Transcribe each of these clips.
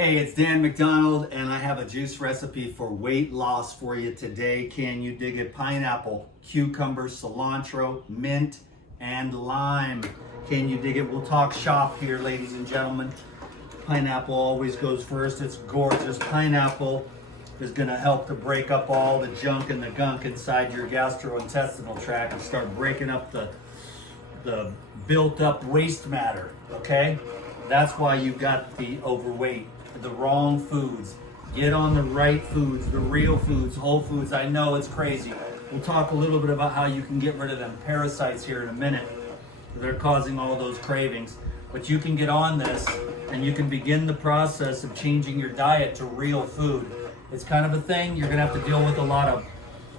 Hey, it's Dan McDonald, and I have a juice recipe for weight loss for you today. Can you dig it? Pineapple, cucumber, cilantro, mint, and lime. Can you dig it? We'll talk shop here, ladies and gentlemen. Pineapple always goes first. It's gorgeous. Pineapple is going to help to break up all the junk and the gunk inside your gastrointestinal tract and start breaking up the built up waste matter, okay? That's why you got the overweight, the wrong foods. Get on the right foods, the real foods, whole foods. I know it's crazy. We'll talk a little bit about how you can get rid of them parasites here in a minute. They're causing all those cravings. But you can get on this and you can begin the process of changing your diet to real food. It's kind of a thing. You're gonna have to deal with a lot of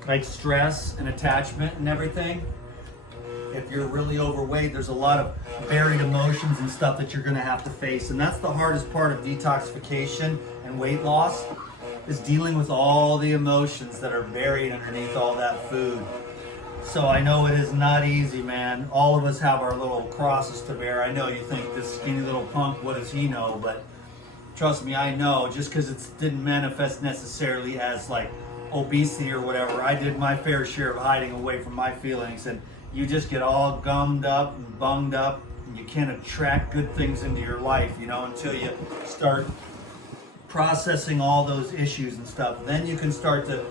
like stress and attachment and everything. If you're really overweight, there's a lot of buried emotions and stuff that you're gonna have to face. And that's the hardest part of detoxification and weight loss, is dealing with all the emotions that are buried underneath all that food. So I know it is not easy, man. All of us have our little crosses to bear. I know you think this skinny little punk, what does he know? But trust me, I know. Just because it didn't manifest necessarily as like obesity or whatever, I did my fair share of hiding away from my feelings, and you just get all gummed up and bunged up, and you can't attract good things into your life, you know, until you start processing all those issues and stuff. Then you can start to,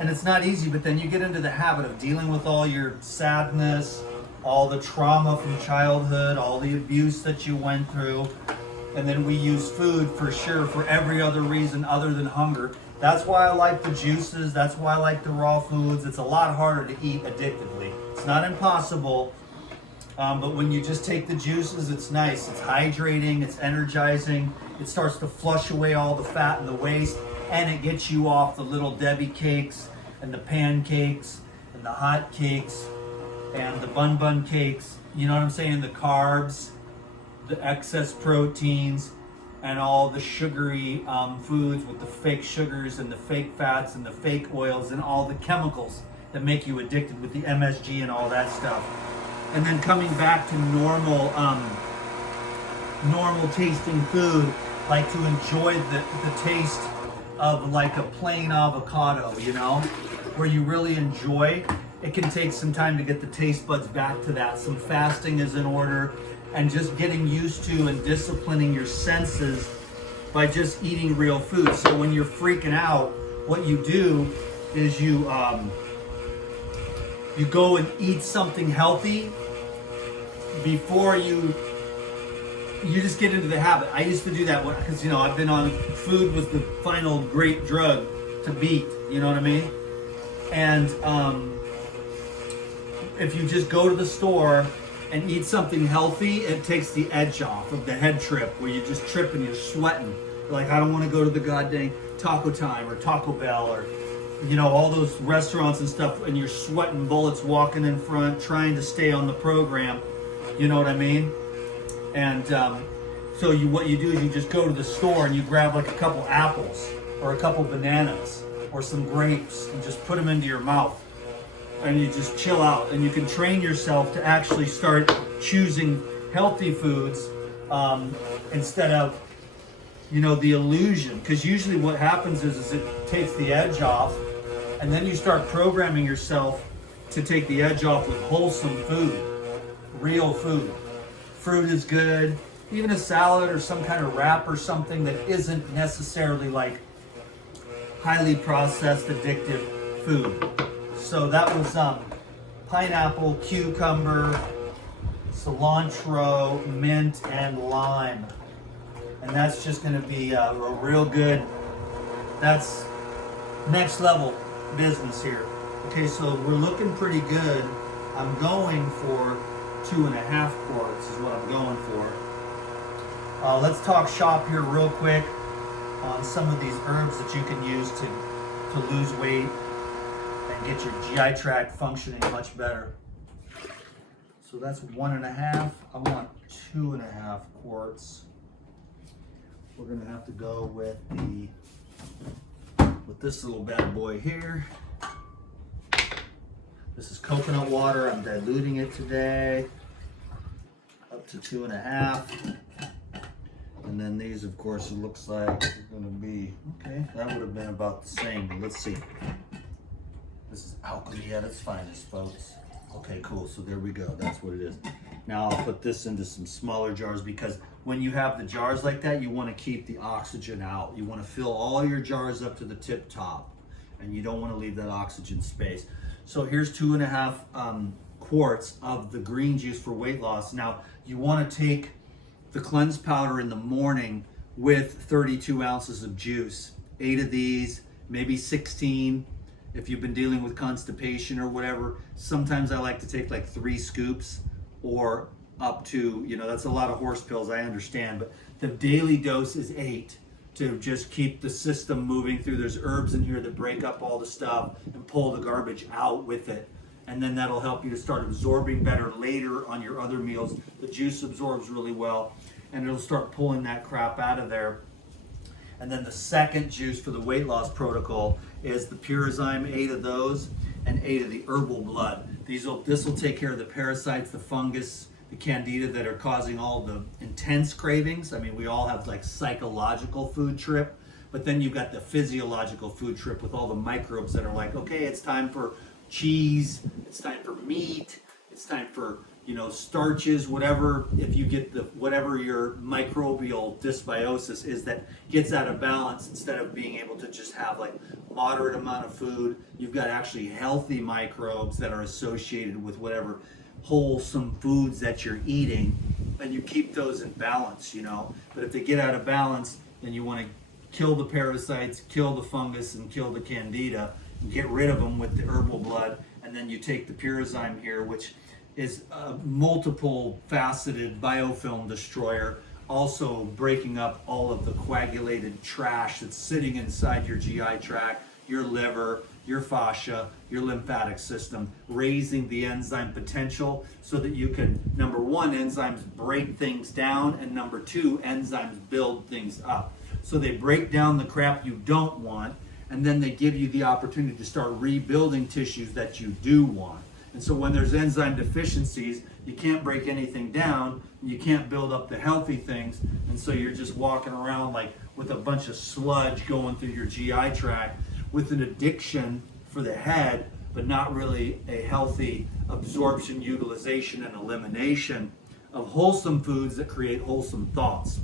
and it's not easy, but then you get into the habit of dealing with all your sadness, all the trauma from childhood, all the abuse that you went through. And then we use food for sure for every other reason other than hunger. That's why I like the juices. That's why I like the raw foods. It's a lot harder to eat addictively. It's not impossible, but when you just take the juices, it's nice. It's hydrating, it's energizing. It starts to flush away all the fat and the waste, and it gets you off the little Debbie cakes and the pancakes and the hot cakes and the bun cakes. You know what I'm saying? The carbs, the excess proteins, and all the sugary foods with the fake sugars and the fake fats and the fake oils and all the chemicals that make you addicted with the MSG and all that stuff. And then coming back to normal tasting food, like to enjoy the taste of like a plain avocado, you know, where you really enjoy. It can take some time to get the taste buds back to that. Some fasting is in order, and just getting used to and disciplining your senses by just eating real food. So when you're freaking out, what you do is you go and eat something healthy before you just get into the habit. I used to do that because, you know, I've been on, food was the final great drug to beat, you know what I mean? And if you just go to the store and eat something healthy, it takes the edge off of the head trip where you just trip and you're sweating. You're like, I don't want to go to the goddamn Taco Time or Taco Bell or, you know, all those restaurants and stuff, and you're sweating bullets walking in front, trying to stay on the program. You know what I mean? And so what you do is you just go to the store and you grab like a couple apples or a couple bananas or some grapes and just put them into your mouth. And you just chill out, and you can train yourself to actually start choosing healthy foods instead of, you know, the illusion. Because usually what happens is it takes the edge off, and then you start programming yourself to take the edge off with wholesome food, real food. Fruit is good, even a salad or some kind of wrap or something that isn't necessarily like highly processed addictive food. So that was pineapple, cucumber, cilantro, mint, and lime. And that's just gonna be a real good, that's next level business here. Okay, so we're looking pretty good. I'm going for 2.5 quarts is what I'm going for. Let's talk shop here real quick on some of these herbs that you can use to lose weight and get your GI tract functioning much better. So that's 1.5. I want 2.5 quarts. We're gonna have to go with this little bad boy here. This is coconut water. I'm diluting it today up to 2.5. And then these these, of course, it looks like they're going to be, okay, that would have been about the same, but let's see. This is alchemy at its finest, folks. Okay, cool, so there we go, that's what it is. Now I'll put this into some smaller jars, because when you have the jars like that, you want to keep the oxygen out. You want to fill all your jars up to the tip top, and you don't want to leave that oxygen space. So here's 2.5 quarts of the green juice for weight loss. Now you want to take the cleanse powder in the morning with 32 ounces of juice. 8 of these, maybe 16 if you've been dealing with constipation or whatever. Sometimes I like to take like 3 scoops or up to, you know, that's a lot of horse pills, I understand, but the daily dose is 8 to just keep the system moving through. There's herbs in here that break up all the stuff and pull the garbage out with it. And then that'll help you to start absorbing better later on your other meals. The juice absorbs really well, and it'll start pulling that crap out of there. And then the second juice for the weight loss protocol is the Purazyme, 8 of those, and 8 of the herbal blood. This will take care of the parasites, the fungus, the candida that are causing all the intense cravings. I mean, we all have like psychological food trip, but then you've got the physiological food trip with all the microbes that are like, okay, it's time for cheese, it's time for meat, it's time for, you know, starches, whatever. If you get whatever your microbial dysbiosis is that gets out of balance, instead of being able to just have like moderate amount of food, you've got actually healthy microbes that are associated with whatever wholesome foods that you're eating, and you keep those in balance, you know. But if they get out of balance, then you want to kill the parasites, kill the fungus, and kill the candida, and get rid of them with the herbal blood. And then you take the Purazyme here, which is a multiple faceted biofilm destroyer, also breaking up all of the coagulated trash that's sitting inside your GI tract, your liver, your fascia, your lymphatic system, raising the enzyme potential so that you can, number one, enzymes break things down, and number two, enzymes build things up. So they break down the crap you don't want, and then they give you the opportunity to start rebuilding tissues that you do want. And so when there's enzyme deficiencies, you can't break anything down, you can't build up the healthy things, and so you're just walking around like with a bunch of sludge going through your GI tract with an addiction for the head, but not really a healthy absorption, utilization, and elimination of wholesome foods that create wholesome thoughts.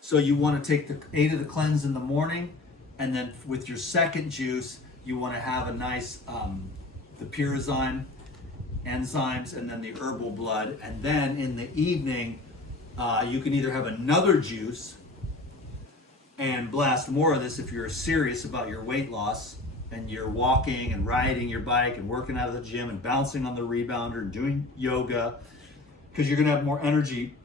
So you want to take the 8 of the cleanse in the morning, and then with your second juice, you want to have a nice the Purazyme enzymes, and then the herbal blood. And then in the evening, you can either have another juice and blast more of this if you're serious about your weight loss and you're walking and riding your bike and working out of the gym and bouncing on the rebounder and doing yoga, because you're going to have more energy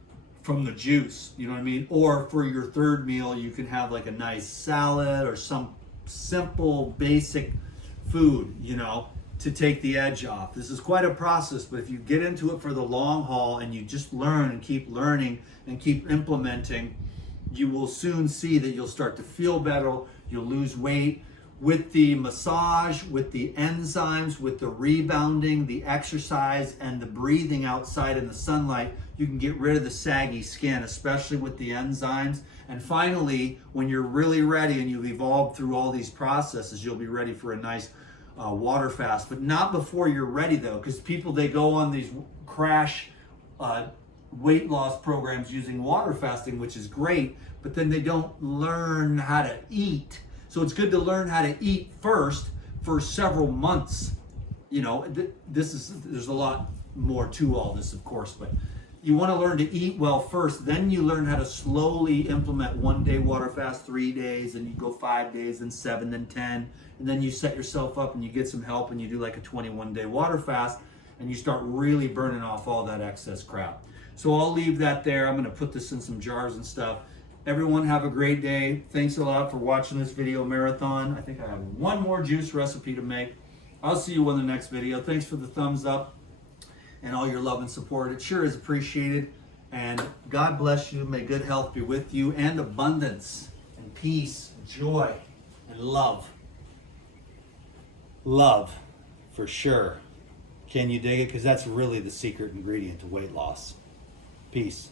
from the juice, you know what I mean? Or for your third meal, you can have like a nice salad or some simple basic food, you know, to take the edge off. This is quite a process, but if you get into it for the long haul and you just learn and keep learning and keep implementing, you will soon see that you'll start to feel better, you'll lose weight. With the massage, with the enzymes, with the rebounding, the exercise, and the breathing outside in the sunlight, you can get rid of the saggy skin, especially with the enzymes. And finally, when you're really ready and you've evolved through all these processes, you'll be ready for a nice water fast. But not before you're ready, though, because people, they go on these crash weight loss programs using water fasting, which is great, but then they don't learn how to eat. So it's good to learn how to eat first for several months. You know, there's a lot more to all this, of course, but you want to learn to eat well first. Then you learn how to slowly implement 1 day water fast, 3 days, and you go 5 days, then 7, then 10. And then you set yourself up and you get some help and you do like a 21-day water fast, and you start really burning off all that excess crap. So I'll leave that there. I'm going to put this in some jars and stuff. Everyone have a great day. Thanks a lot for watching this video marathon. I think I have one more juice recipe to make. I'll see you in the next video. Thanks for the thumbs up and all your love and support. It sure is appreciated. And God bless you. May good health be with you, and abundance and peace, joy and love. Love, for sure. Can you dig it? Because that's really the secret ingredient to weight loss. Peace.